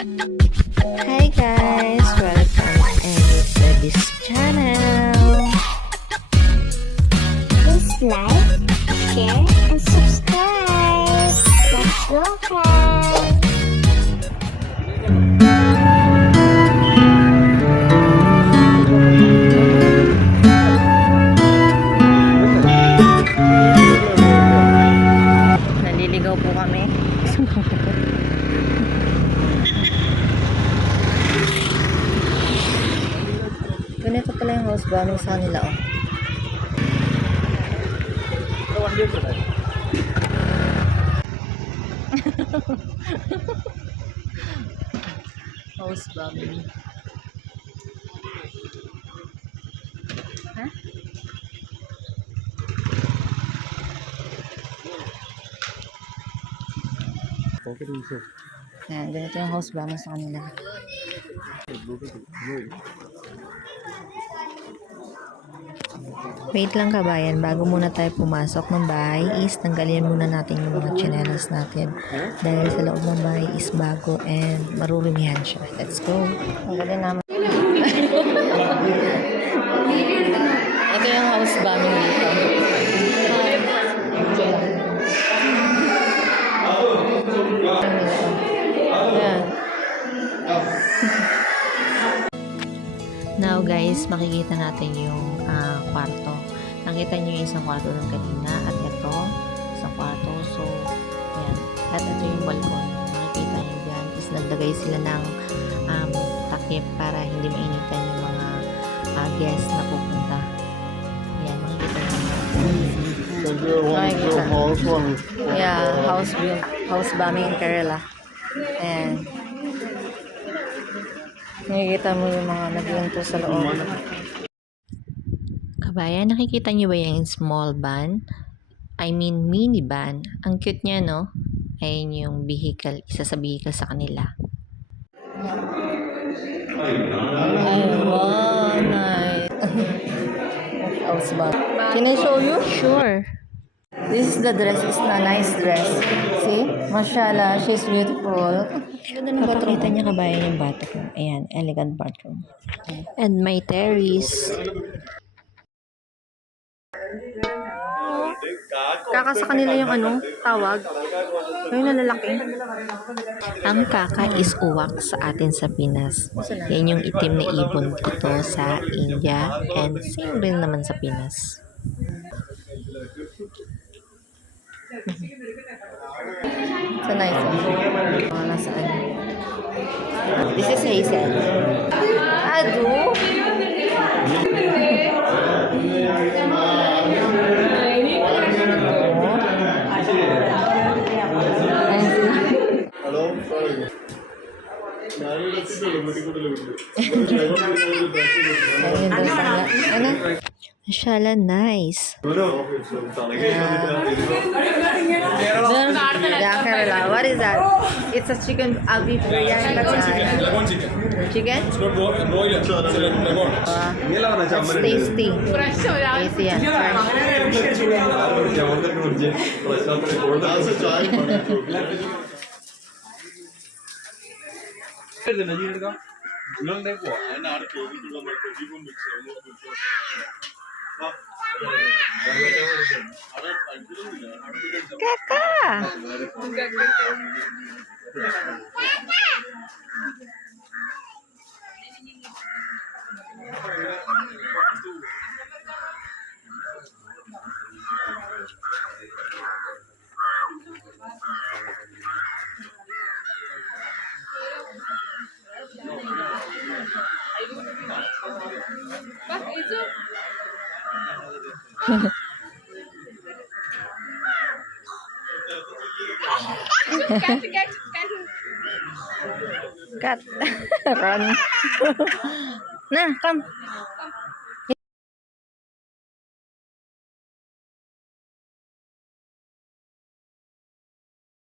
Hi guys, welcome to this channel. Please like, share, and subscribe. Let's go, friends. Naliligaw po kami. Ganito pala yung house bombing sa kanila, oh. House bombing. Ha? Yan, ganito yung house bombing sa kanila. Wait lang kabayan, bago muna tayo pumasok ng bahay is tanggalin muna natin yung mga tsinelas natin dahil sa loob ng bahay is bago and marurumihan siya. Let's go! Tanggalin naman. Ito yung house bombing dito. Ayan. Now guys, makikita natin yung kwarto. Nakita nyo yung isang kwarto ng kanina at ito, isang kwarto. So, yan. At ito yung balkon. Makikita nyo dyan is naglagay sila ng takip para hindi mainitan yung mga guests na pupunta. Yan, makikita nyo. Makikita. Yeah, house bombing in Kerala. Ayan. Nakikita mo yung mga naglanto sa loob. Kabayan, nakikita niyo ba yung small van? I mean, minivan. Ang cute niya, no? Ayun yung vehicle, isa sa vehicle sa kanila. Ay, wow, nice. House bomb. Can I show you? Sure. This is the dress. It's a nice dress. See? Mashallah, she's beautiful. Ganda ng bathroom. Papakita niya kabayan yung bathroom. Ayan, elegant bathroom. And my terrace. Kaka sa kanila yung tawag. Yung nalalaki. Ang kaka is uwak sa atin sa Pinas. Yan yung itim na ibon dito sa India and same rin naman sa Pinas. So nice. Nasaan? This is Hazel. Adu. Hello, sorry. Mashallah, nice. Yeah, Kerala. What is that? It's a chicken beef biryani. Chicken? It's tasty. Tasty, yeah. Kaka! Cut. Run. Nah, come.